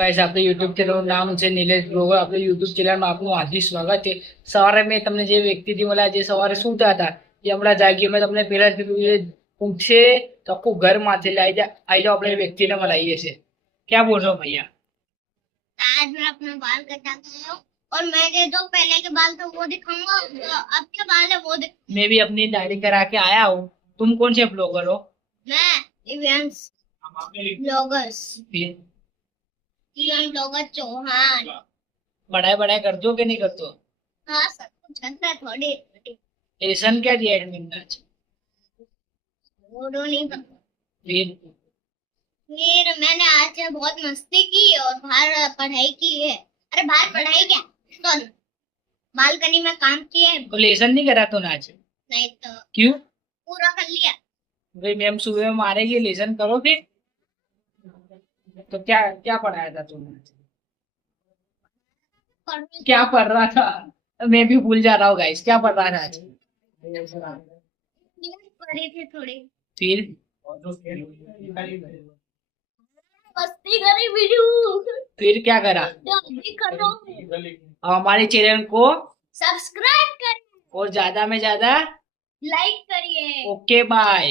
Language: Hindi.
ગાઈસ આપણે YouTube ચેનલનું નામ છે નિલેશ બ્લોગર. આપણે YouTube ચેનલમાં આપનું હાર્દિક સ્વાગત છે. સવારે મેં તમને જે વ્યક્તિથી મળ્યા જે સવારે સૂતા હતા જે હમણાં જાગીએ મેં તમને પહેલા જ કીધું એ ઊંઘશે તો આખું ઘર માથે આવી જાઓ આપણે એ વ્યક્તિને મળાઈએ છીએ. क्या बोल रहे हो भैया? आज मैं अपने बाल कटाता हूँ और मैंने जो पहले के बाल थे वो दिखाऊंगा, अब के बाल है वो मैं भी अपनी दाढ़ी करा के आया हूँ. तुम कौन से ब्लॉगर हो? मैं events bloggers event blogger Chauhan. पढ़ाई बढ़ाई करते हो कि नहीं करते हो? हाँ सब कुछ करता है थोड़ी लेसन क्या दिया एडमिन का? वो तो नहीं पता। फिर मैंने आज बहुत मस्ती की और बाहर पढ़ाई की है। अरे बाहर पढ़ाई क्या तो बालकनी में काम किए। तो लेसन नहीं करा तूने आज? नहीं तो क्यों? पूरा कर लिया। भाई मैम सुबह में मारेगी लेसन करोगे तो क्या क्या पढ़ाया था तुमने? क्या पढ़ रहा था? मैं भी भूल जा रहा हूँ गाइस क्या पढ़ रहा था आज? पढ़ी थी थोड़ी फिर मस्ती करी वीडियो। फिर क्या करा? जल्दी करो हमारे चैनल को सब्सक्राइब करिए और ज्यादा में ज्यादा लाइक करिए। Okay bye.